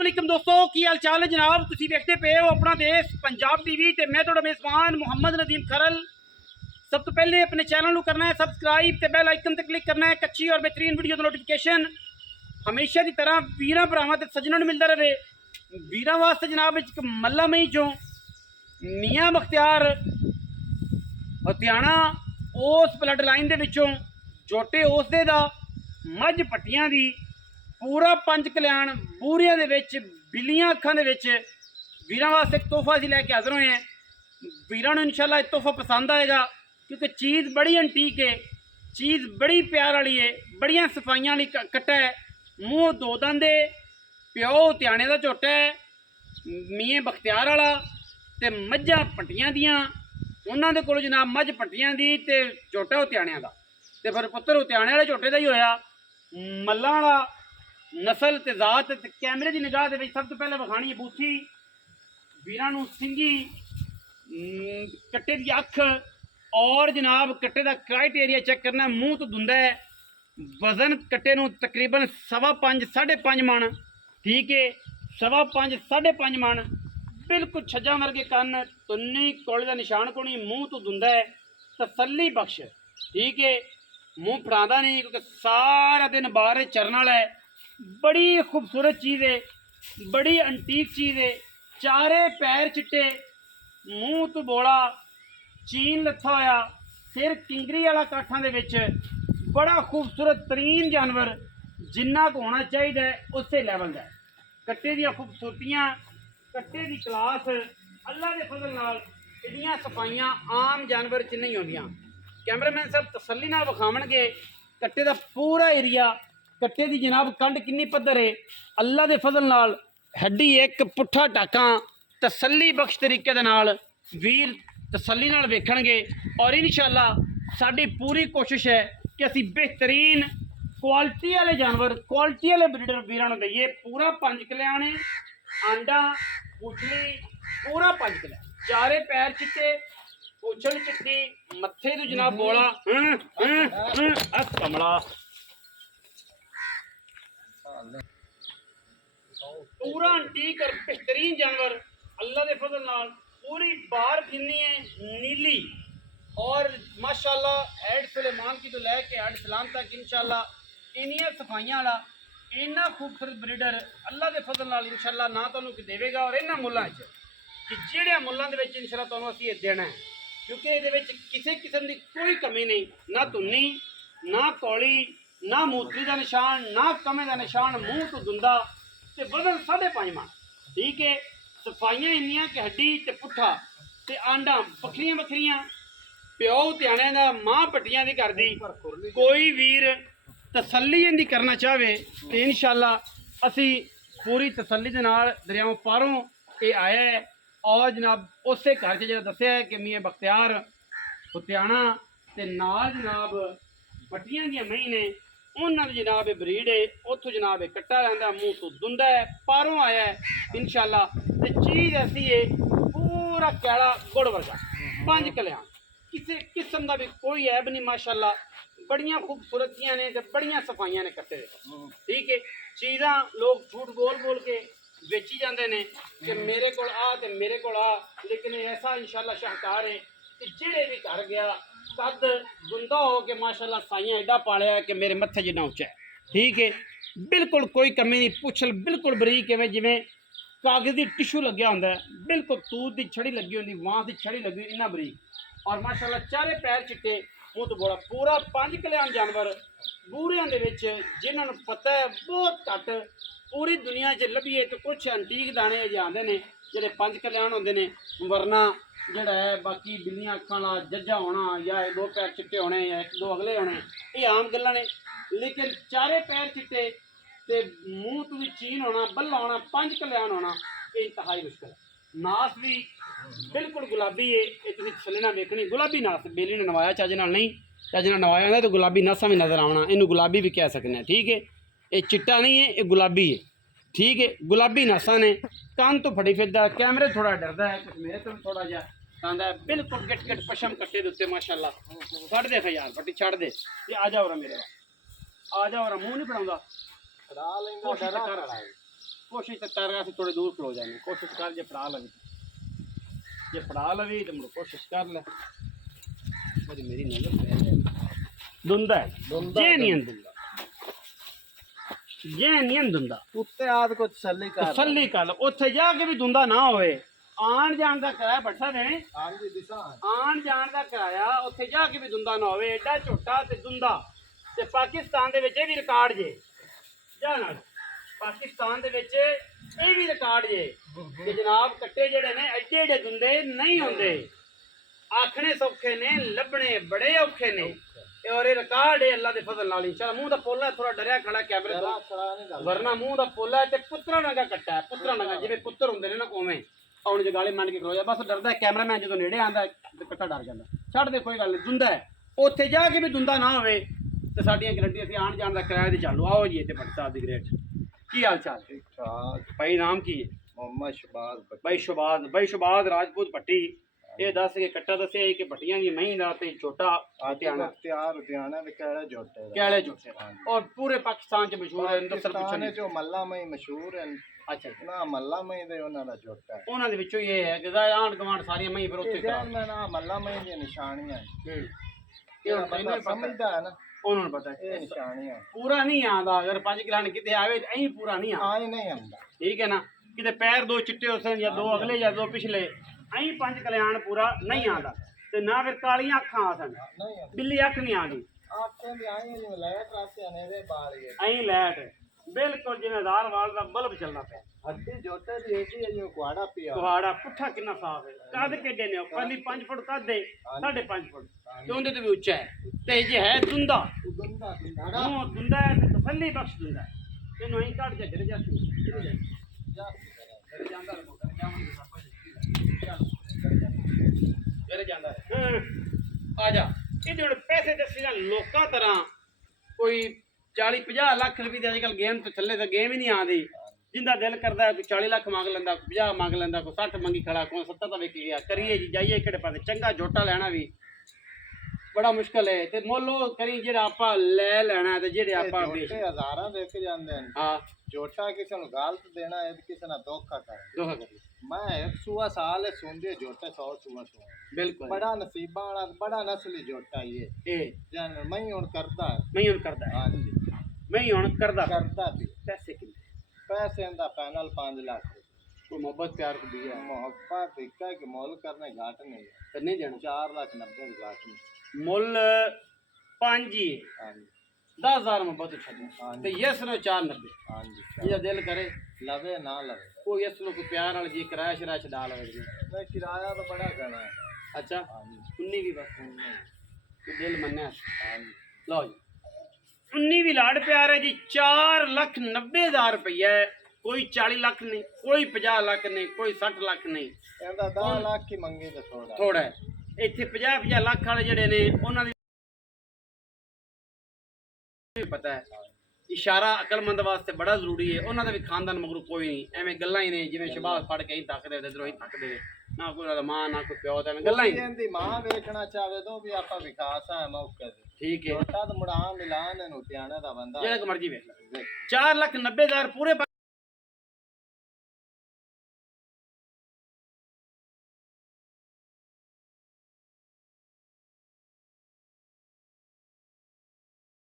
वालेकुम दोस्तों की हाल चाल है जनाब। तुसीं देखते पे हो अपना देश पंजाब टीवी ते मैं तुहाडा मेज़बान मुहम्मद नदीम खरल। सब तो पहले अपने चैनल को करना है सबसक्राइब ते बेल आइकन ते क्लिक करना है कच्ची और बेहतरीन वीडियो का नोटिफिकेशन हमेशा की तरह वीरां भरावां ते सज्जनां नूं मिलदा रहे। वीरां वास्ते जनाब एक मल्ला मई चों मियाँ बख्तियार हथियाणा उस ब्लड लाइन दे विचों जोटे उसदे दा मझ पट्टियां दी पूरा पंज कल्याण बूरिया दे विच बिल्लियां अखां दे विच वीरां वास्ते एक तोहफा असीं लैके हाज़र होए हैं। वीरां नूं इंशाअल्लाह तोहफा पसंद आएगा क्योंकि चीज़ बड़ी एंटीक है, चीज़ बड़ी प्यार वाली है, बड़ियां सफाइयां वाली कट्टा है, मूँह दो दंद है, प्यो हथियाणे दा झोटा है, मियाँ बख्तियार वाला ते मझां पट्टियां दियां उन्हां दे कोल जनाब मझ पट्टियां दी ते झोटा हथियाणियां दा ते फिर पुत्तर हथियाणे वाले झोटे दा ही होया। मल्लां वाला नस्ल ते जात ते कैमरे की निगाह दे सब तो पहले विखानी बूथी वीरां नूं सिंगी कट्टे की अख और जनाब कट्टे का क्राइटेरिया चेक करना। मूँह तो धुंदा है, वजन कट्टे नूं तकरीबन 5.25 5.5 मन, ठीक है 5.25 5.5 मन, बिल्कुल छज्जा वर्गे कन, तुन्नी कोले का निशान कोनी, मूँह तो धुंदा है, तसल्ली बख्श, ठीक है मूँह फड़ादा नहीं क्योंकि सारा दिन बाहर चरन वाला है। बड़ी खूबसूरत चीज़ है, बड़ी अंटीक चीज़ है, चारे पैर चिट्टे, मूँह तो बोला, चीन लथा होया, सिर किंगरी वाला काठा दे विच, बड़ा खूबसूरत तरीन जानवर जिन्ना को होना चाहिए उस लैवल का। कट्टे दी खूबसूरतियाँ, कट्टे की क्लास अल्लाह के फजल नाल इन्नियां सफाइयां आम जानवर च नहीं होंदियां। कैमरामैन साहब तसल्ली नाल विखावणगे कट्टे का पूरा एरिया, कट्टे की जनाब कंड किन्नी पद्धर है, अल्लाह के फजल नाल हड्डी एक पुट्ठा टाका तसल्ली बख्श तरीके दे नाल वीर तसल्ली नाल वेखणगे। और इंशाअल्लाह साडी पूरी कोशिश है कि असी बेहतरीन क्वालिटी वाले जानवर क्वालिटी वाले ब्रीडर वीरां नूं दईए। पूरा पंज कल्याण है, आंडा पुछली पूरा पंज कल्याण, चारे पैर चिट्टे, पूछल चिट्टी, मत्थे तो जनाब बोला कमला, पूरा अंटीक और बेहतरीन जानवर अल्लाह के फजल नाल। पूरी बार फिरनी है नीली और माशाल्लाह हैड सुलेमान की तो लैके हैड सलाम तक इंशाल्लाह इन्नियां सफाइयां वाला इन्ना खूबसूरत ब्रीडर अल्लाह के फजल नाल इंशाल्लाह ना तुहानूं देवेगा। और इन्हां मुल्लां च कि जिहड़े मुल्लां दे विच इंशाल्लाह तुहानूं असीं देना है क्योंकि इहदे विच किसी किस्म की कोई कमी नहीं, ना धुन्नी ना कौली ना मूत्री का निशान ना कमे का निशान, मूँह तो धुंदा ते वजन 5.5 मन, ठीक है सफाइयां इन्नियां कि हड्डी ते पुट्ठा ते आंडा बखरियां बखरियां, प्यो हथियाणे दा मां पट्टियां दी करदी। कोई वीर तसल्ली इन्दी करना चाहे तो इंशाअल्लाह असी पूरी तसल्ली दे नाल दरियाओं पारों ये आया है। और जनाब उस घर च जो दसिया है कि मियाँ बख्तियार हथियाणा ते नाल जनाब पट्टियां दियां मही ने उन्होंने जनाब ब्रीड है, उतों जनाब कट्टा रहा, मूँह तो धुंदा है, पारों आया है इंशाअल्लाह। ते चीज़ ऐसी है पूरा कैड़ा गुड़ वर्गा पंज कल्याण, किसी किस्म का भी कोई ऐब नहीं माशाअल्लाह। बड़ियां खूबसूरतियां ने ते बड़ियां सफाइयां ने कट्टे, ठीक है चीज़ां लोग झूठ बोल बोल के बेची जाते हैं कि मेरे को आ ते मेरे को आ, लेकिन ऐसा इंशाअल्लाह शाहकार है कि जेड़े भी घर गया कद गुंदा हो के माशाअल्लाह साइयां एडा पालिया है कि मेरे मत्थे जिन्ना उच्चा है, ठीक है बिल्कुल कोई कमी नहीं, पुछल बिल्कुल बरीक है जिमें कागज़ की टिशू लग्या होंदा है, बिल्कुल तूत की छड़ी लगी होंदी, बांस की छड़ी लगी इन्ना बरीक और माशाअल्लाह चारे पैर चिट्टे, मूँह तो बड़ा पूरा पंज कल्याण जानवर बूरियां दे विच जिन्हां नूं पता है बहुत घट पूरी दुनिया च लभीए तो कुछ अंटीक दाने आते हैं जोड़े पंज कल्याण होंदे ने, वरना जोड़ा है बाकी बिल्लियां अखां वाला जज्जा होना या दो पैर चिट्टे होने या एक दो अगले होने ये आम गल्लां ने, लेकिन चारे पैर चिट्टे ते मूँह तो भी चीन होना, बल्ला होना, पंज कल्याण होना ये इंतहाई मुश्किल है। नास भी बिल्कुल गुलाबी है, ये तुसीं थल्ले नाल वेखणी गुलाबी नास, बेली ने नवाया चज नाल नहीं, चज नाल नवाया होंदा तो गुलाबी नासां भी नज़र आना, इनू गुलाबी भी कह सकते हैं, ठीक है ये चिट्टा नहीं है ये गुलाबी है, ठीक है गुलाबी नासा ने, कान तो फड़ी फिरदा, कैमरे थोड़ा डरदा है कुछ मेरे तो थोड़ा जहा आंदा है, बिल्कुल गिट गिट पशम कट्टे दे उत्ते माशाअल्लाह। छड़ दे खयार पट्टी छड़ दे ये आ जाओ मेरे आ जाओ, मूँह नहीं फड़ाउंदा कोशिश तो कर रहा थोड़े दूर खलो जाने कोशिश कर जे फड़ा लवी तो मुझे कोशिश कर ले मेरी नजर दुंदा है जे नहीं दुंदा उत्ते आद को तसल्ली कर उत्थे जाके भी दुंदा ना होए आन जान का किराया बैठा दे आन जान का किराया उत्थे जाके भी दुंदा ना होए एडा झोटा ते दुंदा ते पाकिस्तान दे विच भी रिकॉर्ड जे जा ना पाकिस्तान दे विच भी रिकॉर्ड जे कि जनाब कट्टे जेड़े ने एडे एडे दुंदे नहीं होंदे आखने सौखे ने लभने बड़े औखे ने और ये रिकॉर्ड है अल्लाह के फजल नाल इंशाअल्लाह मुंह दा पोला थोड़ा डरिया खड़ा कैमरे तो वरना मुंह दा पोला ते पुत्रा नगा कट्टा है पुत्रा नगा जिवें पुत्र हुंदे ने ना ओवें आउण जगाले मन के खलो जा बस डरदा कैमरामैन जो नेड़े आंदा कट्टा डर जांदा छੱਡ दे कोई गल नहीं दुंदा है उत्थे जाके भी दुंदा ना होवे ते साडियां गारंटी असि आण जाण दा किराया ते चालू आओ जी इत्थे भट्ट साहब दी ग्रेट की हाल चाल ठीक ठाक भाई नाम की है मोहम्मद शबाज भाई शबाज राजपूत भट्टी ये दस के कट्टा दस्या कि भट्टियां दी मही दा ते छोटा तैयार लुधियाना दे केड़े जोटे केड़े जोटे और पूरे पाकिस्तान च मशहूर है नस्ल पाकिस्तान जो मल्ला मई मशहूर है अच्छा ना मल्ला मई दे उन्हां दा जोटा है उन्हां दे विचों ये है कि आंड गवांड सारी मही फिर उत्थे मैं ना मल्ला मई दी निशानियां ये बंदा समझदा है ना उन्होंने पता है ये निशानियां पूरा नहीं आंदा अगर 5 किलो किते आवे ऐ पूरा नहीं आंदा आई नहीं आंदा ठीक है ना किते पैर दो चिट्टे होसन या दो अगले या दो पिछले ऐ 5 कल्याण पूरा नहीं आंदा ते ना फिर कालियां अखां आसन नहीं बिल्ली अख नहीं आंदी आंखें भी आई जो लाइट रास्ते अनेरे बाल ये ऐ लाइट बिल्कुल जिवें दार वाल दा बल्ब चलना पे हड्डी जोटे दी एक ही है जो कुआड़ा पिया कुहाड़ा पुट्ठा कितना साफ है कद केडे ने पहली 5 फुट कद दे 5.5 फुट ते उंदे ते भी ऊंचा है ते जे है दुंदा दुंदा है ते तसल्ली बख्श दुंदा है तेनू ऐ काट जा गिर जा आ जा ਇਹਦੇ ਹੁਣ ਪੈਸੇ ਦੱਸੀ ਨਾ ਲੋਕਾਂ ਤਰ੍ਹਾਂ ਕੋਈ 40-50 ਲੱਖ ਰੁਪਏ ਦੀ ਅੱਜਕੱਲ ਗੇਮ ਤੋਂ ਥੱਲੇ ਤਾਂ ਗੇਮ ਹੀ ਨਹੀਂ ਆਉਂਦੀ ਜਿੰਦਾ ਦਿਲ ਕਰਦਾ ਕੋਈ 40 ਲੱਖ ਮੰਗ ਲੈਂਦਾ ਕੋਈ 50 ਮੰਗ ਲੈਂਦਾ ਕੋਈ 60 ਮੰਗੀ ਖੜਾ ਕੋਈ 70 ਤਾਂ ਵੇਖ ਗਿਆ ਕਰੀਏ ਜੀ ਜਾਈਏ ਕਿਹੜੇ ਪਾਸੇ ਚੰਗਾ ਝੋਟਾ ਲੈਣਾ ਵੀ ਬੜਾ ਮੁਸ਼ਕਲ ਹੈ ਤੇ ਮੁੱਲ ਉਹ ਕਰੀ ਜਿਹੜਾ ਆਪਾਂ ਲੈ ਲੈਣਾ ਤੇ ਜਿਹੜੇ ਆਪਾਂ ਹਜ਼ਾਰਾਂ ਦੇ ਕੇ ਜਾਂਦੇ ਨੇ ਹਾਂ ਝੋਟਾ ਕਿਸੇ ਨੂੰ ਗਲਤ ਦੇਣਾ ਹੈ ਤੇ ਕਿਸੇ ਨਾਲ ਧੋਖਾ ਦੋਹਾ ਕਰੀ मैं 100 साल सुनदे जोटे 100 सुआ बिल्कुल बड़ा नसीबा वाला बड़ा नस्ली जोटा ये जान मैं हुन करदा हां जी मैं हुन करदा भी पैसे कितने पैसे दा पैनल 5 लाख कोई मोहब्बत प्यार को दिया मोहब्बत देखा कि मोल करने घाट नहीं है करने जाना 4,90,000 घाट में मोल 5 ही हां जी 10,000 में बहुत अच्छा ते यस नो 490 हां जी ये दिल करे लवे ना लवे कोई यस नो को प्यार वाली जी किराया शरा छडा लवे मैं किराया तो बड़ा घना है अच्छा हां जी 19 की बस तो दिल मन्ने हां जी लो जी 19 भी लाड़ प्यार है जी 4,90,000 रुपया है कोई 40 लाख नहीं कोई 50 लाख नहीं कोई 60 लाख नहीं ਇਹਦਾ 10 ਲੱਖ ਹੀ ਮੰਗੇ ਤੇ ਥੋੜਾ ਹੈ ਇੱਥੇ 50 ਲੱਖ ਵਾਲੇ ਜਿਹੜੇ ਨੇ ਉਹਨਾਂ ਦੀ पता है इशारा अकलमंद वास्ते बड़ा जरूरी है उन्होंने भी खानदान मगरू कोई नहीं एवं गल्लां ही ने जिवें शबाज फड़ के ही तक दे इधरों ही तक दे ना कोई मां ना कोई प्यो ते गल्लां ही ਇਹਦੀ ਮਾਂ ਵੇਖਣਾ ਚਾਹਵੇ ਤਾਂ ਵੀ ਆਪਾਂ ਵਿਕਾਸ ਆ ਮੌਕੇ ਤੇ ठीक है ਛੋਟਾ ਤਾਂ ਮੁੜਾ ਮਿਲਾਨ ਨੂੰ ਧਿਆਨ ਦਾ ਬੰਦਾ ਜਿਹੜਾ ਮਰਜੀ ਵੇਖ ਲੈ 4,90,000 पूरे